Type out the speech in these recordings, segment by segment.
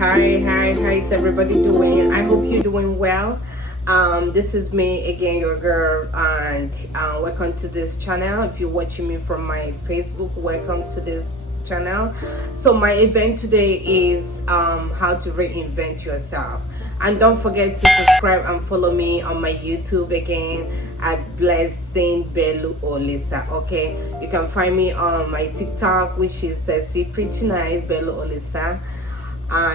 How's everybody doing? I hope you're doing well. This is me again, your girl, and welcome to this channel. If you're watching me from my Facebook, welcome to this channel. So my event today is how to reinvent yourself, and don't forget to subscribe and follow me on my YouTube again at Blessing Belu Olisa. Okay, you can find me on my TikTok, which is See Pretty Nice Belu Olisa.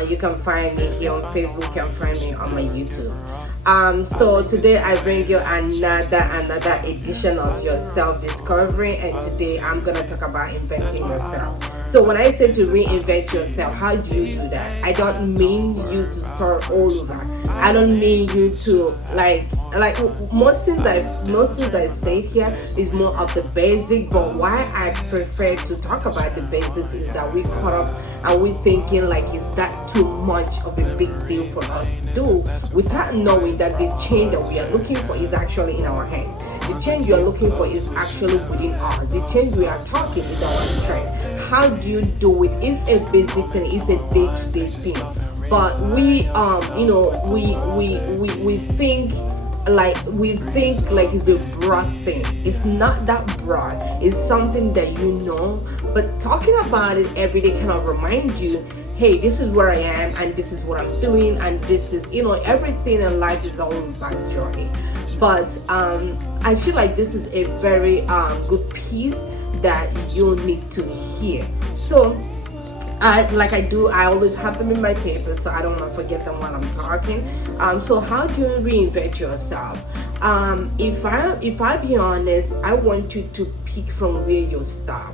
You can find me here on Facebook. You can find me on my YouTube. So today I bring you another edition of your self-discovery, and today I'm gonna talk about inventing yourself. So when I say to reinvent yourself, how do you do that? I don't mean you to start all over. I don't mean you to like most things I say here is more of the basic, but why I prefer to talk about the basics is that we caught up and we thinking like is that too much of a big deal for us to do without knowing that the change that we are looking for is actually in our hands. The change you are looking for is actually within us. The change we are talking is our strength. How do you do it? It's a basic thing, it's a day-to-day thing. But we think like it's a broad thing. It's not that broad. It's something that you know, but talking about it every day kind of remind you, hey, this is where I am and this is what I'm doing, and this is, everything in life is all about journey. But I feel like this is a very good piece that you need to hear. So I always have them in my paper so I don't want to forget them while I'm talking. So how do you reinvent yourself? If I be honest, I want you to pick from where you stop.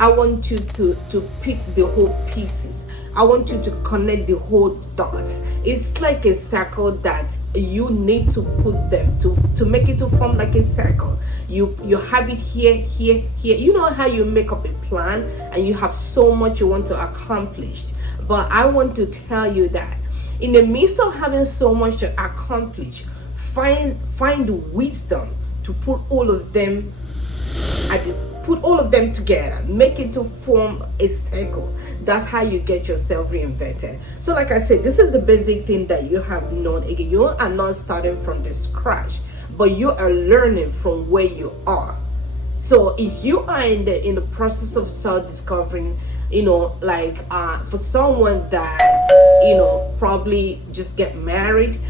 I want you to pick the whole pieces. I want you to connect the whole dots. It's like a circle that you need to put them to make it to form like a circle. You have it here, here, here. You know how you make up a plan and you have so much you want to accomplish. But I want to tell you that in the midst of having so much to accomplish, find the wisdom to put all of them together, make it to form a circle. That's how you get yourself reinvented. So like I said, this is the basic thing that you have known. Again, you are not starting from the scratch, but you are learning from where you are. So if you are in the process of self-discovering, for someone that probably just get married,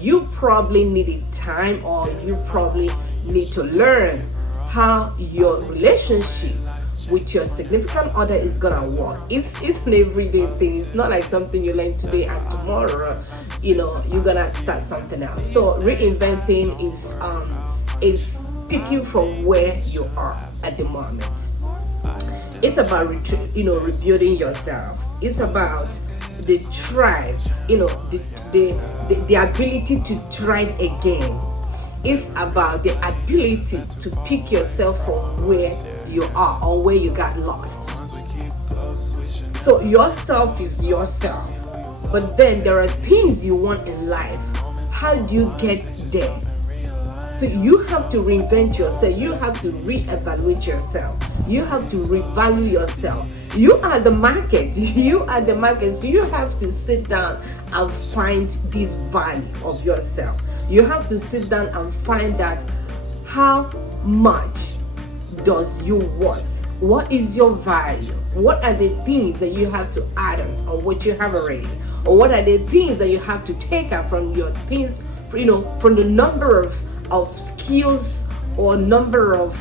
you probably needed time, or you probably need to learn how your relationship with your significant other is gonna work. It's an everyday thing. It's not like something you learn today and tomorrow you're gonna start something else. So reinventing is picking from where you are at the moment. It's about rebuilding yourself. It's about the drive, the ability to drive again. It's about the ability to pick yourself from where you are or where you got lost. So yourself is yourself, but then there are things you want in life. How do you get there? So you have to reinvent yourself. You have to reevaluate yourself. You have to revalue yourself. You are the market. You are the market. So you have to sit down and find this value of yourself. You have to sit down and find out how much does you worth. What is your value? What are the things that you have to add on what you have already? Or what are the things that you have to take out from your things, from the number of skills or number of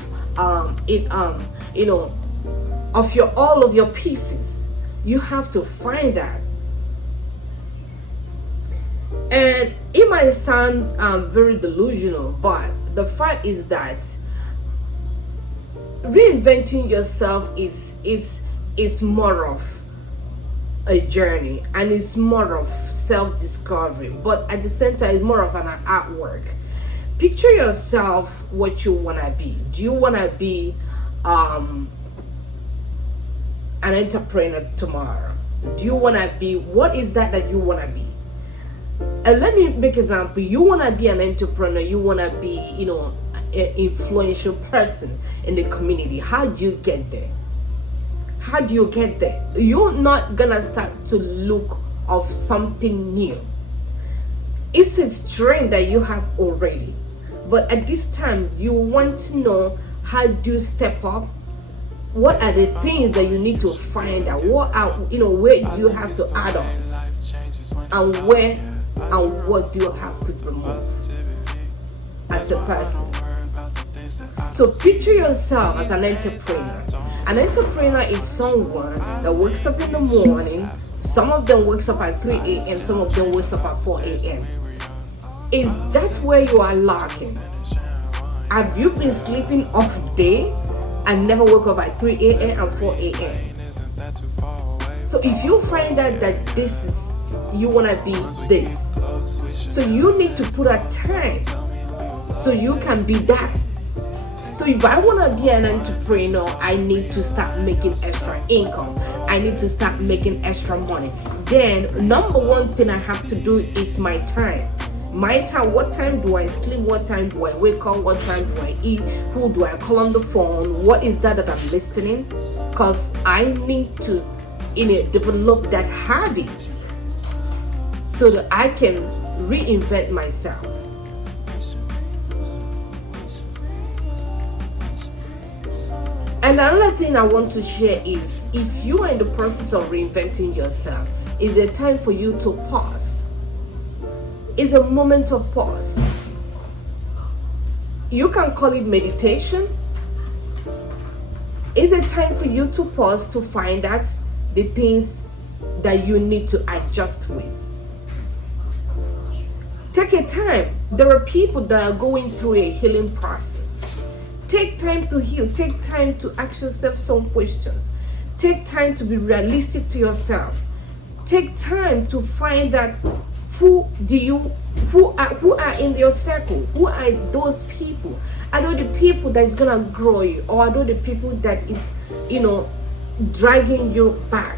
all of your pieces. You have to find that. And it might sound very delusional, but the fact is that reinventing yourself is more of a journey, and it's more of self-discovery, but at the same time it's more of an artwork. Picture yourself what you want to be. Do you want to be an entrepreneur tomorrow? Do you want to be, what is that you want to be? And let me make an example. You want to be an entrepreneur. You want to be, an influential person in the community. How do you get there? How do you get there? You're not gonna start to look of something new. It's a strength that you have already, but at this time you want to know how do you step up. What are the things that you need to find out? What are, where do you have to add ons, and where and what do you have to remove as a person? So picture yourself as an entrepreneur. An entrepreneur is someone that wakes up in the morning. Some of them wakes up at 3 a.m. Some of them wakes up at 4 a.m. Is that where you are lacking? Have you been sleeping off day and never woke up at 3 a.m. and 4 a.m.? So if you find out that this is, you want to be this, so you need to put a time so you can be that. So if I want to be an entrepreneur, I need to start making extra income. I need to start making extra money. Then number one thing I have to do is my time. My time, what time do I sleep? What time do I wake up? What time do I eat? Who do I call on the phone? What is that I'm listening? Because I need to develop that habit so that I can reinvent myself. And another thing I want to share is, if you are in the process of reinventing yourself, it's a time for you to pause. It's a moment of pause. You can call it meditation. It's a time for you to pause to find out the things that you need to adjust with. Take a time. There are people that are going through a healing process. Take time to heal. Take time to ask yourself some questions. Take time to be realistic to yourself. Take time to find out who are in your circle. Who are those people? Are those the people that is gonna grow you, or are those the people that is, dragging you back?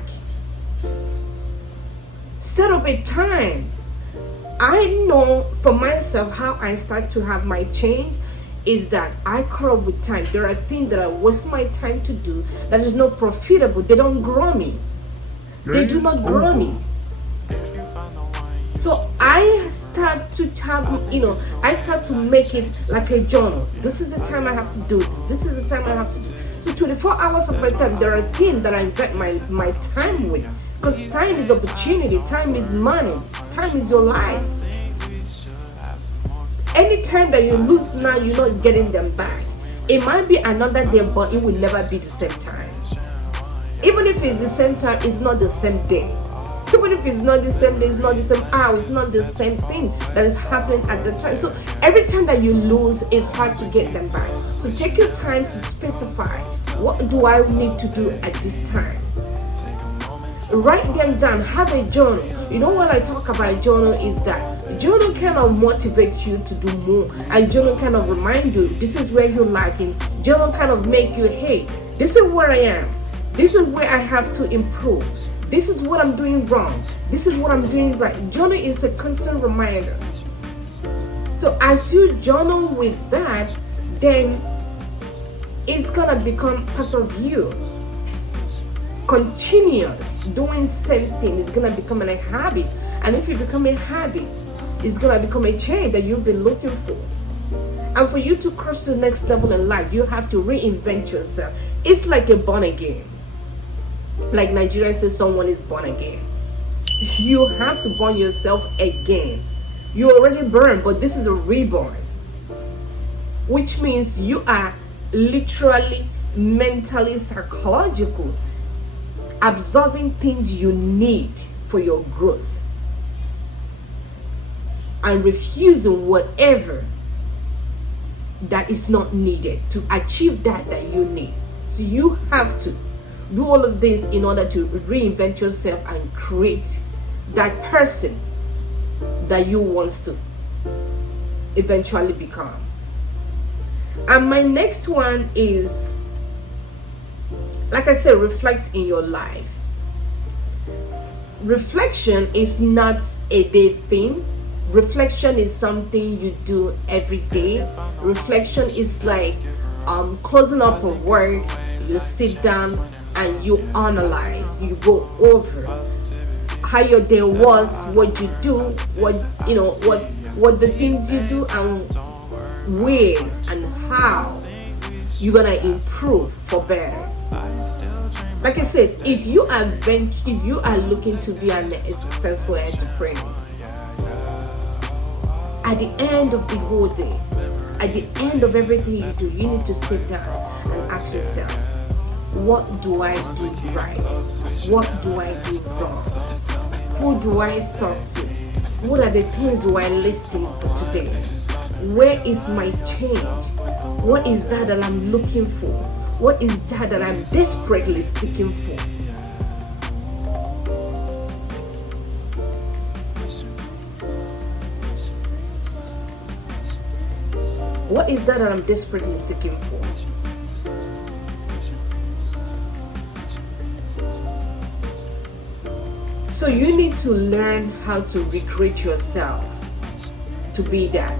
Set up a time. I know for myself how I start to have my change is that I cut up with time. There are things that I waste my time to do that is not profitable. They don't grow me. They do not grow me. So I start to have, I start to make it like a journal. This is the time I have to do it. This is the time I have to do it. So 24 hours of my time, there are things that I invest my time with. Because time is opportunity, time is money, time is your life. Any time that you lose now, you're not getting them back. It might be another day, but it will never be the same time. Even if it's the same time, it's not the same day. Even if it's not the same day, it's not the same hour, it's not the same thing that is happening at the time. So every time that you lose, it's hard to get them back. So take your time to specify, what do I need to do at this time? Write them down, have a journal. You know what I talk about journal is that journal kind of motivates you to do more. And journal kind of remind you, this is where you're lacking. Journal kind of make you, hey, this is where I am. This is where I have to improve. This is what I'm doing wrong. This is what I'm doing right. Journal is a constant reminder. So as you journal with that, then it's gonna become part of you. Continuous doing same thing is gonna become a habit, and if you become a habit, it's gonna become a change that you've been looking for. And for you to cross to the next level in life, you have to reinvent yourself. It's like a born again. Like Nigerians say, someone is born again. You have to born yourself again. You already burned, but this is a reborn, which means you are literally, mentally, psychological, absorbing things you need for your growth and refusing whatever that is not needed to achieve that you need. So you have to do all of this in order to reinvent yourself and create that person that you want to eventually become. And my next one is, like I said, reflect in your life. Reflection is not a day thing. Reflection is something you do every day. Reflection is like closing up of work. You sit down and you analyze, you go over how your day was, what you do, what the things you do, and ways and how you're gonna improve for better. Like I said, if you are looking to be a successful entrepreneur, at the end of the whole day, at the end of everything you do, you need to sit down and ask yourself, what do I do right? What do I do wrong? Who do I talk to? What are the things do I listen for today? Where is my change? What is that I'm looking for? What is that I'm desperately seeking for? What is that I'm desperately seeking for? So you need to learn how to recreate yourself to be that.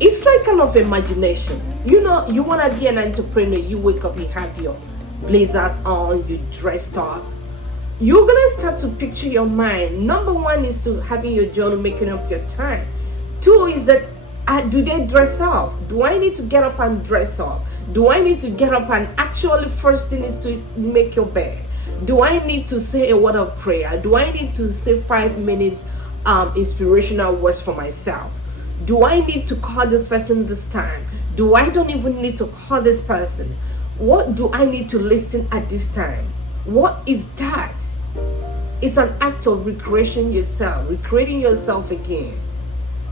It's like kind of imagination. You want to be an entrepreneur, you wake up, you have your blazers on, you dressed up. You're going to start to picture your mind. Number one is to having your journal, making up your time. Two is that, do they dress up? Do I need to get up and dress up? Do I need to get up and actually first thing is to make your bed? Do I need to say a word of prayer? Do I need to say 5 minutes inspirational words for myself? Do I need to call this person this time? Do I don't even need to call this person? What do I need to listen at this time? What is that? It's an act of recreating yourself again,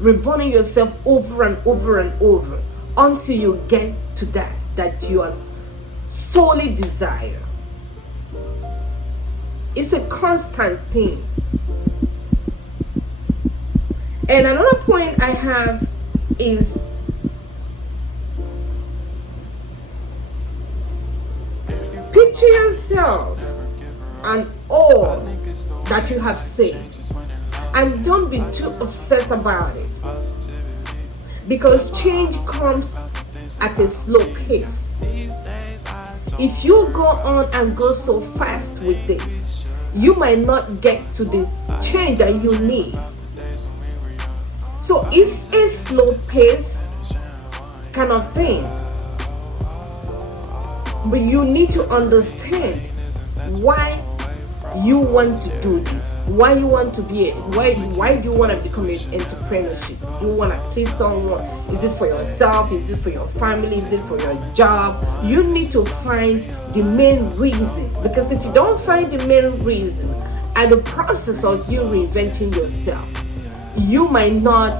reborning yourself over and over and over until you get to that you are solely desire. It's a constant thing. And another point I have is picture yourself and all that you have said, and don't be too obsessed about it, because change comes at a slow pace. If you go on and go so fast with this, you might not get to the change that you need. So it's a slow pace kind of thing. But you need to understand why you want to do this. Why you want to be why do you want to become an entrepreneurship? You want to please someone? Is it for yourself? Is it for your family? Is it for your job? You need to find the main reason, because if you don't find the main reason at the process of you reinventing yourself, you might not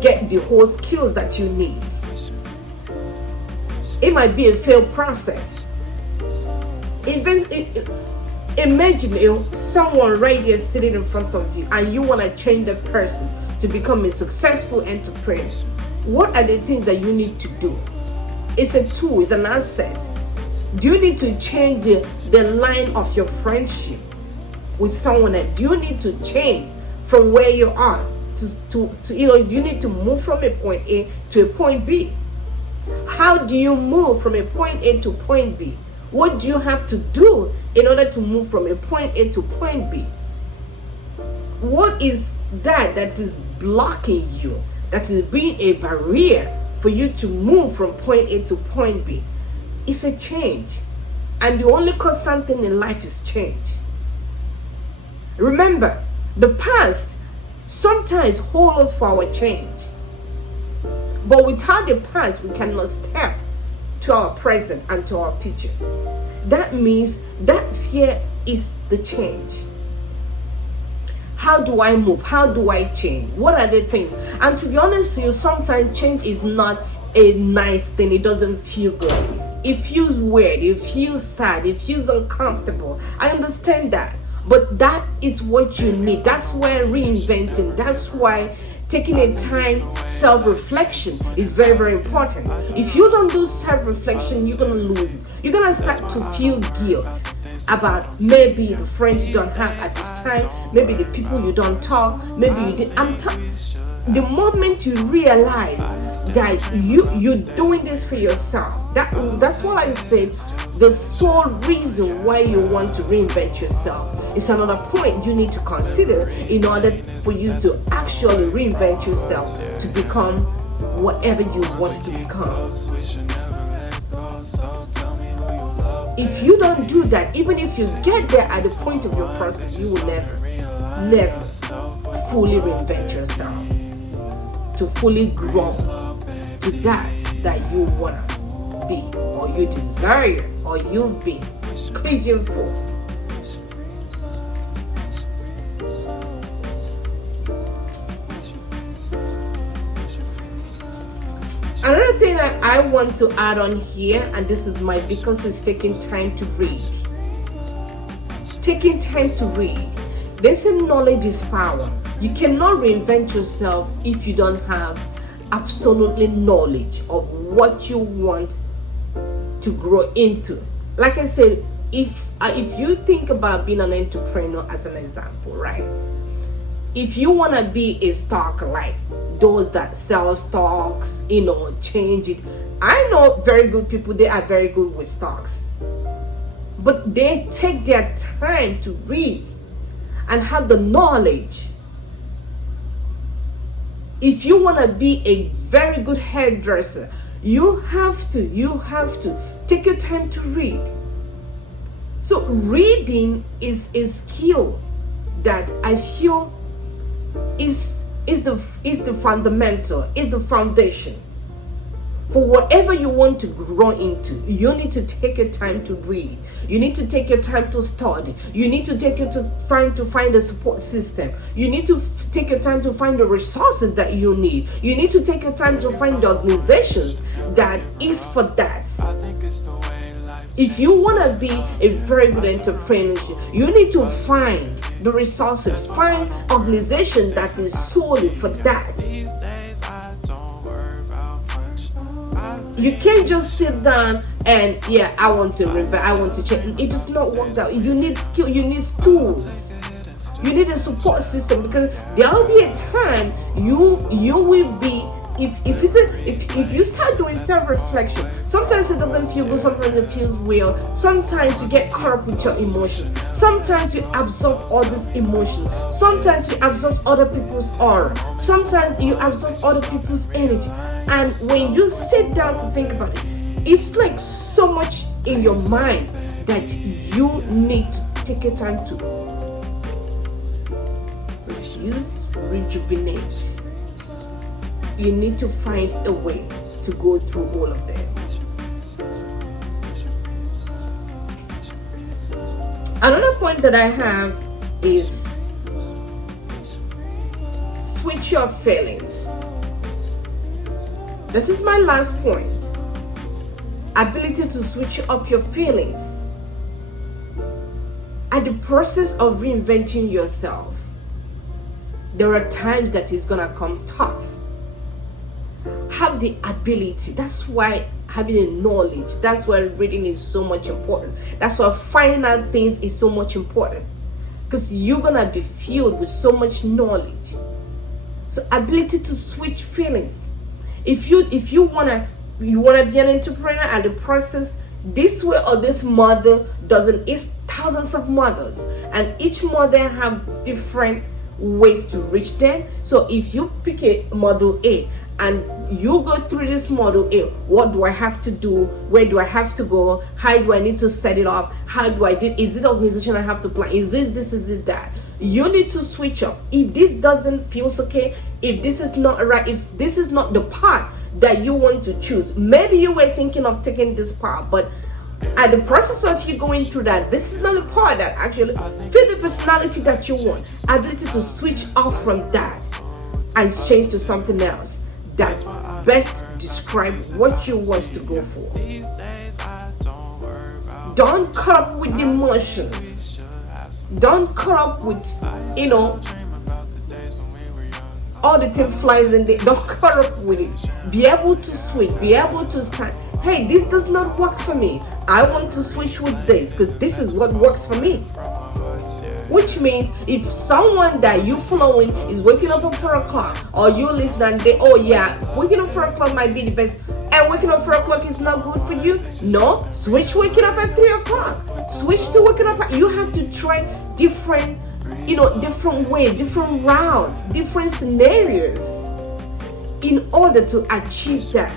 get the whole skills that you need. It might be a failed process. Imagine someone right here sitting in front of you and you want to change that person to become a successful entrepreneur. What are the things that you need to do? It's a tool, it's an asset. Do you need to change the line of your friendship with someone else? Do you need to change from where you are to you need to move from a point A to a point B? How do you move from a point A to point B? What do you have to do in order to move from a point A to point B? What is that is blocking you, that is being a barrier for you to move from point A to point B? It's a change. And the only constant thing in life is change. Remember, the past sometimes holds us for our change. But without the past, we cannot step to our present and to our future. That means that fear is the change. How do I move? How do I change? What are the things? And to be honest with you, sometimes change is not a nice thing. It doesn't feel good. It feels weird. It feels sad. It feels uncomfortable. I understand that. But that is what you need. That's why reinventing, that's why taking a time self-reflection is very, very important. If you don't do self-reflection, you're going to lose it. You're going to start to feel guilt about maybe the friends you don't have at this time, maybe the people you don't talk, maybe you did. the moment you realize that you're doing this for yourself, that's what I said. The sole reason why you want to reinvent yourself is another point you need to consider in order for you to actually reinvent yourself to become whatever you want to become. If you don't do that, even if you get there at the point of your process, you will never fully reinvent yourself to fully grow to that you wanna be, or you desire, or you've been pleading for. Another thing that I want to add on here, and this is because it's taking time to read. Taking time to read. They say knowledge is power. You cannot reinvent yourself if you don't have absolutely knowledge of what you want to grow into. Like I said, if you think about being an entrepreneur as an example, right? If you want to be a stock, like those that sell stocks, change it. I know very good people, they are very good with stocks. But they take their time to read and have the knowledge. If you want to be a very good hairdresser, you have to take your time to read. So reading is a skill that I feel is the fundamental, is the foundation for whatever you want to grow into. You need to take your time to read. You need to take your time to study. You need to take your time to find a support system. You need to take your time to find the resources that you need. You need to take your time to find the organizations that is for that. If you want to be a very good entrepreneur, you need to find the resources, find organization that is solely for that. You can't just sit down and I want to reinvent, I want to change. It does not work that way. You need skill, you need tools, you need a support system, because there will be a time you will be. If you start doing self-reflection, sometimes it doesn't feel good, sometimes it feels weird, sometimes you get caught up with your emotions, sometimes you absorb all this emotion, sometimes you absorb other people's aura, sometimes you absorb other people's energy. And when you sit down to think about it, it's like so much in your mind that you need to take your time to refuse, rejuvenate. You need to find a way to go through all of them. Another point that I have is switch your feelings. This is my last point. Ability to switch up your feelings. At the process of reinventing yourself, there are times that it's gonna come tough. Have the ability. That's why having a knowledge, that's why reading is so much important. That's why finding out things is so much important, because you're gonna be filled with so much knowledge. So ability to switch feelings. If you wanna be an entrepreneur, and the process this way or this mother doesn't, it's thousands of mothers, and each mother have different ways to reach them. So if you pick a model A and you go through this model A, what do I have to do? Where do I have to go? How do I need to set it up? How do I do? Is it organization I have to plan? Is this, is it that? You need to switch up. If this doesn't feel okay, if this is not right, if this is not the path that you want to choose, maybe you were thinking of taking this path, but at the process of you going through that, this is not the part that actually fit the personality that you want. Ability to switch off from that and change to something else that best describe what you want to go for. Don't cut up with the emotions. Don't cut up with, all the thing flies in there. Don't cut up with it. Be able to switch. Be able to stand. Hey, this does not work for me. I want to switch with this because this is what works for me. Which means if someone that you following is waking up at 4 o'clock, or you listen and they, oh yeah, waking up 4 o'clock might be the best, and waking up 4 o'clock is not good for you, no, switch waking up at 3 o'clock. Switch to waking up you have to try different, different ways, different routes, different scenarios in order to achieve that.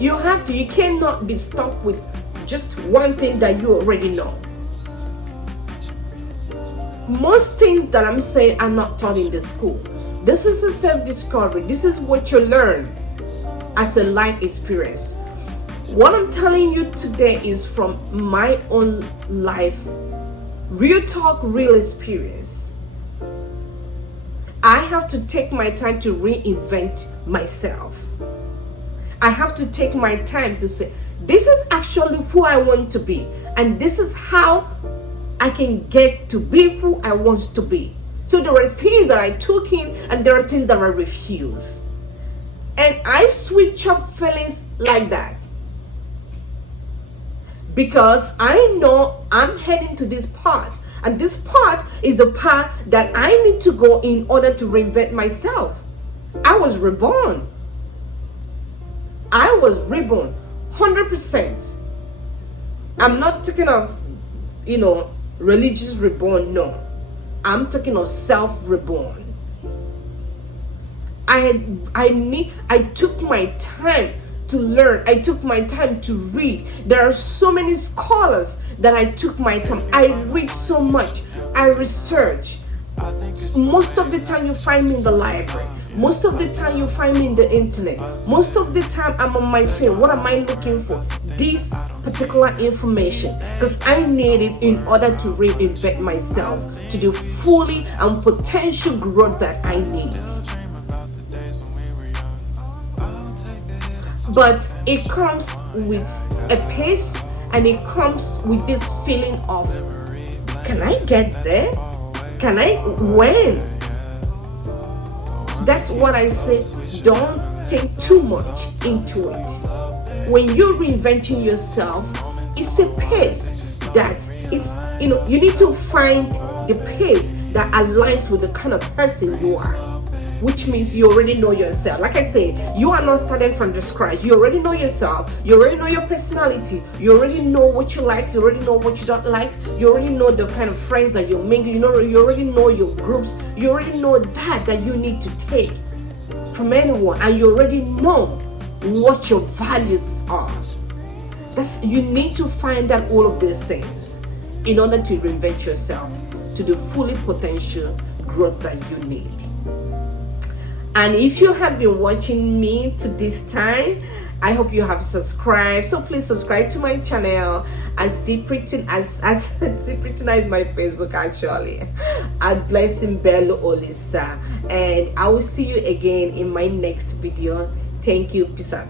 You cannot be stuck with just one thing that you already know. Most things that I'm saying are not taught in the school. This is a self-discovery. This is what you learn as a life experience. What I'm telling you today is from my own life, real talk, real experience. I have to take my time to reinvent myself. I have to take my time to say, this is actually who I want to be, and this is how I can get to be who I want to be. So there are things that I took in, and there are things that I refuse. And I switch up feelings like that, because I know I'm heading to this part, and this part is the path that I need to go in order to reinvent myself. I was reborn. 100%. I'm not talking of, religious reborn, no. I'm talking of self-reborn. I took my time to learn. I took my time to read. There are so many scholars that I took my time. I read so much. I research. Most of the time you find me in the library. Most of the time you find me in the internet. Most of the time I'm on my phone. What am I looking for? This particular information, because I need it in order to reinvent myself to the fully and potential growth that I need. But it comes with a pace, and it comes with this feeling of, can I get there? Can I? When? That's what I say. Don't think too much into it. When you're reinventing yourself, it's a pace that is, you need to find the pace that aligns with the kind of person you are, which means you already know yourself. Like I said, you are not starting from the scratch. You already know yourself. You already know your personality. You already know what you like. You already know what you don't like. You already know the kind of friends that you make. You already know your groups. You already know that you need to take from anyone, and you already know what your values are. You need to find out all of these things in order to reinvent yourself to the fully potential growth that you need. And if you have been watching me to this time, I hope you have subscribed. So please subscribe to my channel. See Pretty Nice my Facebook actually. At Blessing Bello Olisa. And I will see you again in my next video. Thank you. Peace out.